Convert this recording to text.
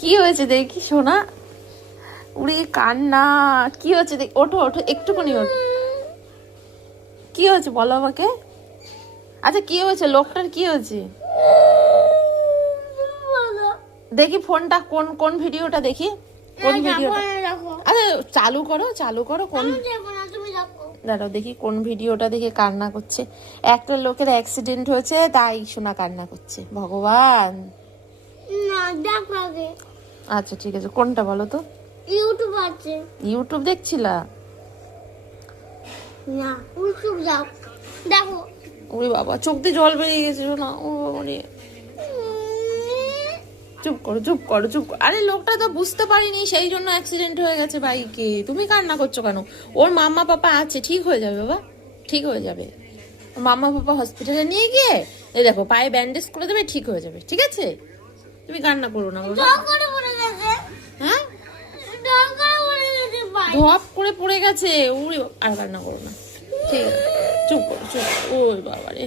কি হয়েছে দেখি সোনা? উড়ি কান্না, কি হয়েছে দেখ, ওঠো ওঠো একটুখানি ওঠো। কি হয়েছে বলো আমাকে। আচ্ছা কি হয়েছে, লোকটার কি হয়েছে? দেখি ফোনটা, কোন কোন ভিডিওটা দেখি, কোন ভিডিওটা। আরে চালু করো, চালু করো, কোন দাঁড়াও দেখি কোন ভিডিওটা দেখে কান্না করছে। একটা লোকের অ্যাক্সিডেন্ট হয়েছে তাই শোনা কান্না করছে। ভগবান। আচ্ছা ঠিক আছে, কোনটা বলো তো? ইউটিউব আছে। ইউটিউব দেখছিলা? না, ইউটিউব যাও দেখো। ওরে বাবা, চোখ দিয়ে জল বেরিয়ে গেছে না। ও বাবা রে, চুপ করো চুপ করো চুপ করো। আরে লোকটা তো বুঝতে পারিনি, সেই জন্য অ্যাক্সিডেন্ট হয়ে গেছে বাইকে। তুমি কান্না করছো কেন? ওর মাম্মা পাপা আছে, ঠিক হয়ে যাবে বাবা, ঠিক হয়ে যাবে। ওর মাম্মা পাপা হসপিটালে নিয়ে গিয়ে এই দেখো পায়ে ব্যান্ডেজ করে দেবে, ঠিক হয়ে যাবে, ঠিক আছে? তুমি কান্না করো না বাবা। হ্যাঁ, ধপ করে পড়ে গেছে। উড়ে, আর কান্না করো না, ঠিক আছে? চুপ করো চুপ। ওই বাবা রে।